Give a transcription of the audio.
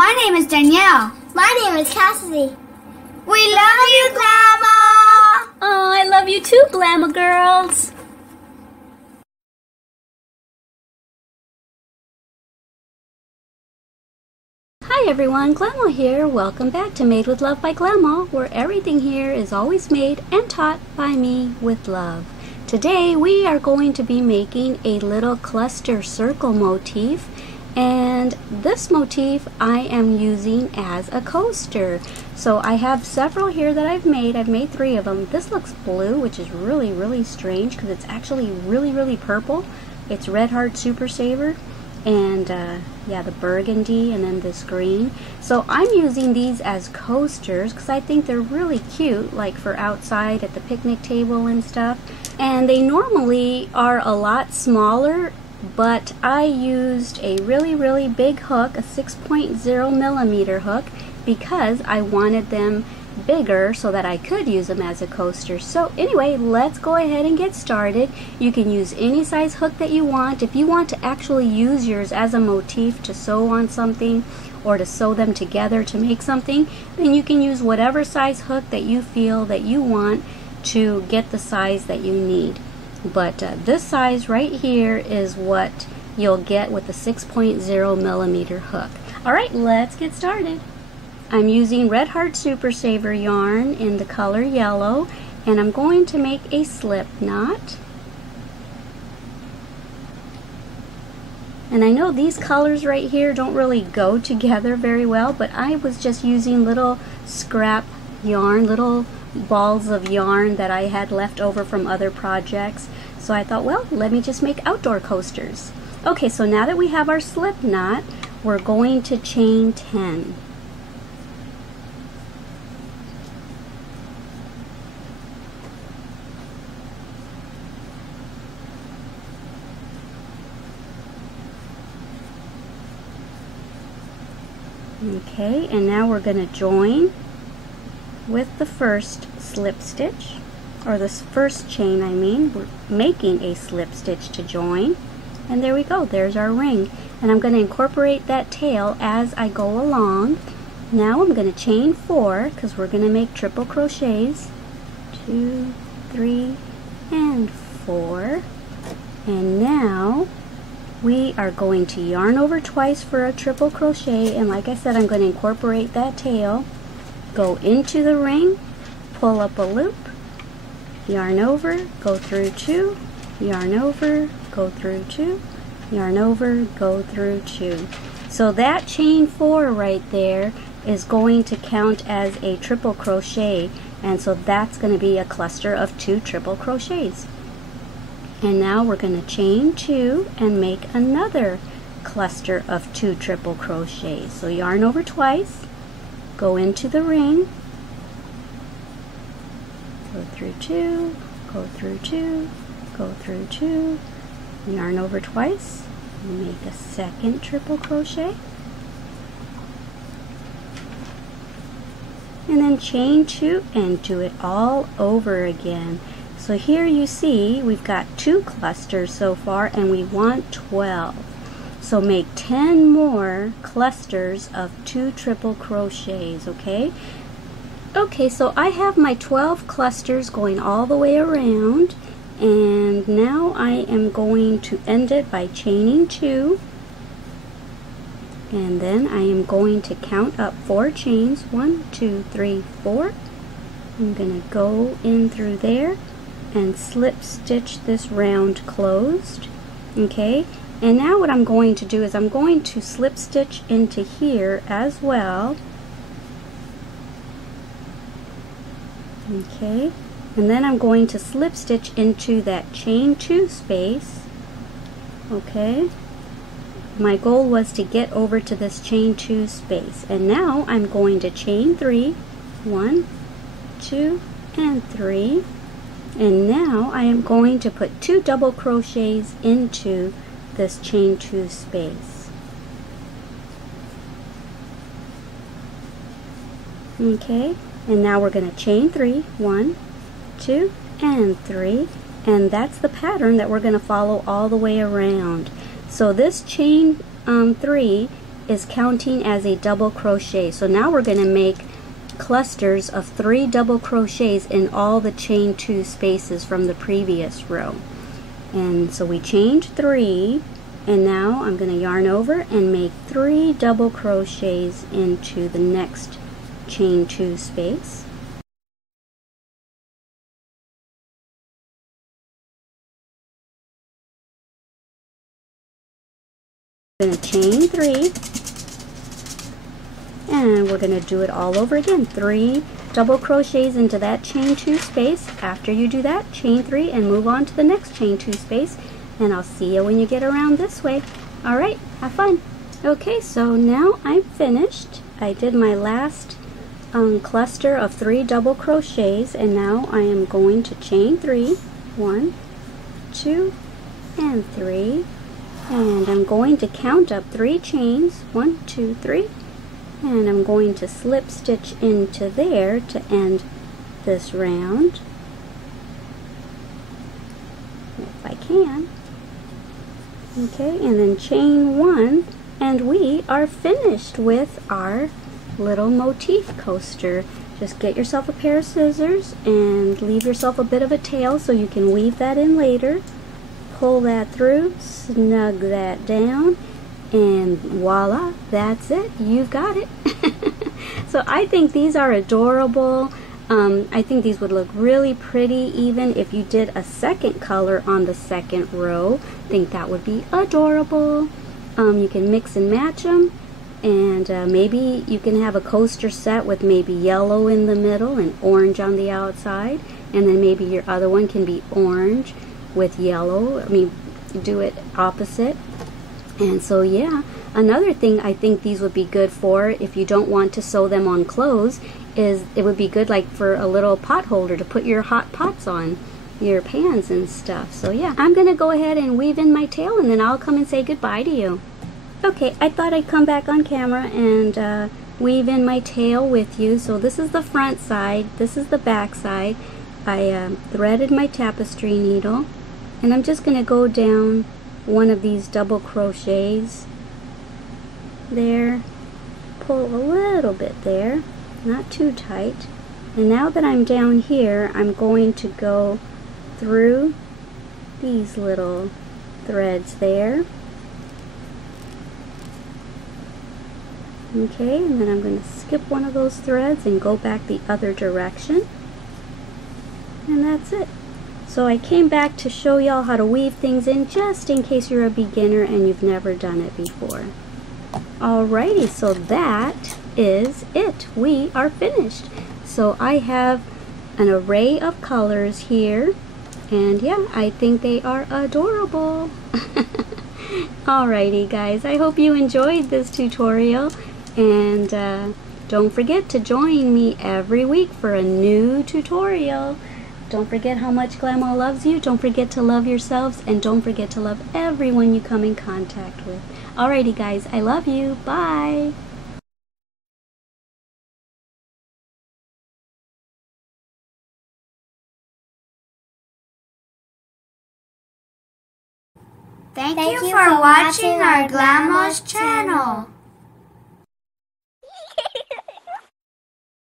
My name is Danielle. My name is Cassidy. We love you, Glama! Oh, I love you too, Glama girls. Hi everyone, Glama here. Welcome back to Made with Love by Glama, where everything here is always made and taught by me with love. Today we are going to be making a little cluster circle motif, and this motif I am using as a coaster. So I have several here that I've made. I've made 3 of them. This looks blue, which is really strange because it's actually really purple. It's Red Heart Super Saver, and yeah, the burgundy, and then this green. So I'm using these as coasters because I think they're really cute, like for outside at the picnic table and stuff. And they normally are a lot smaller, but I used a really big hook, a 6.0 millimeter hook, because I wanted them bigger so that I could use them as a coaster. So anyway, let's go ahead and get started. You can use any size hook that you want. If you want to actually use yours as a motif to sew on something or to sew them together to make something, then you can use whatever size hook that you feel that you want to get the size that you need. But this size right here is what you'll get with the 6.0 millimeter hook. Alright, let's get started. I'm using Red Heart Super Saver yarn in the color yellow, and I'm going to make a slip knot. And I know these colors right here don't really go together very well, but I was just using little scrap yarn, little balls of yarn that I had left over from other projects. So I thought, well, let me just make outdoor coasters. Okay, so now that we have our slip knot, we're going to chain 10. Okay, and now we're going to join with the first slip stitch, or this first chain I mean. We're making a slip stitch to join, and there we go, there's our ring. And I'm going to incorporate that tail as I go along. Now I'm going to chain 4 because we're going to make triple crochets. 2, 3, and 4. And now we are going to yarn over twice for a triple crochet, and like I said, I'm going to incorporate that tail, go into the ring, pull up a loop, yarn over, go through 2, yarn over, go through 2, yarn over, go through 2. So that chain 4 right there is going to count as a triple crochet, and so that's going to be a cluster of 2 triple crochets. And now we're going to chain 2 and make another cluster of 2 triple crochets. So yarn over twice, go into the ring, go through 2, go through 2, go through 2, yarn over twice, and make a second triple crochet, and then chain 2 and do it all over again. So here you see we've got 2 clusters so far, and we want 12. So make 10 more clusters of 2 triple crochets, okay? Okay, so I have my 12 clusters going all the way around, and now I am going to end it by chaining 2, and then I am going to count up 4 chains. 1, 2, 3, 4. I'm going to go in through there and slip stitch this round closed. Okay, and now what I'm going to do is I'm going to slip stitch into here as well. Okay, and then I'm going to slip stitch into that chain 2 space. Okay, my goal was to get over to this chain 2 space, and now I'm going to chain 3, 1, 2, and 3. And now I am going to put 2 double crochets into this chain 2 space. Okay, and now we're going to chain 3, 1, 2, and 3, and that's the pattern that we're going to follow all the way around. So this chain 3 is counting as a double crochet. So now we're going to make clusters of 3 double crochets in all the chain 2 spaces from the previous row. And so we chained 3, and now I'm going to yarn over and make 3 double crochets into the next chain 2 space. I'm going to chain 3, and we're going to do it all over again. 3 double crochets into that chain 2 space. After you do that, chain 3 and move on to the next chain 2 space, and I'll see you when you get around this way. Alright, have fun. Okay, so now I'm finished. I did my last cluster of 3 double crochets, and now I am going to chain 3. 1, 2, and 3. And I'm going to count up 3 chains. 1, 2, 3. And I'm going to slip stitch into there to end this round, if I can. Okay, and then chain 1, and we are finished with our little motif coaster. Just get yourself a pair of scissors and leave yourself a bit of a tail so you can weave that in later. Pull that through, snug that down, and voila, that's it. You've got it. So I think these are adorable. I think these would look really pretty even if you did a second color on the second row. I think that would be adorable. You can mix and match them, and maybe you can have a coaster set with maybe yellow in the middle and orange on the outside, and then maybe your other one can be orange with yellow. I mean, do it opposite. And so yeah, another thing I think these would be good for if you don't want to sew them on clothes is it would be good like for a little pot holder to put your hot pots on, your pans and stuff. So yeah, I'm gonna go ahead and weave in my tail, and then I'll come and say goodbye to you. Okay, I thought I'd come back on camera and weave in my tail with you. So this is the front side, this is the back side. I threaded my tapestry needle, and I'm just gonna go down one of these double crochets there, pull a little bit there, not too tight. And now that I'm down here, I'm going to go through these little threads there. Okay, and then I'm going to skip one of those threads and go back the other direction, and that's it. So I came back to show y'all how to weave things in, just in case you're a beginner and you've never done it before. Alrighty, so that is it. We are finished. So I have an array of colors here, and yeah, I think they are adorable. Alrighty guys, I hope you enjoyed this tutorial, and don't forget to join me every week for a new tutorial. Don't forget how much Glama loves you. Don't forget to love yourselves, and don't forget to love everyone you come in contact with. Alrighty guys, I love you. Bye. Thank you for watching our Glama's channel.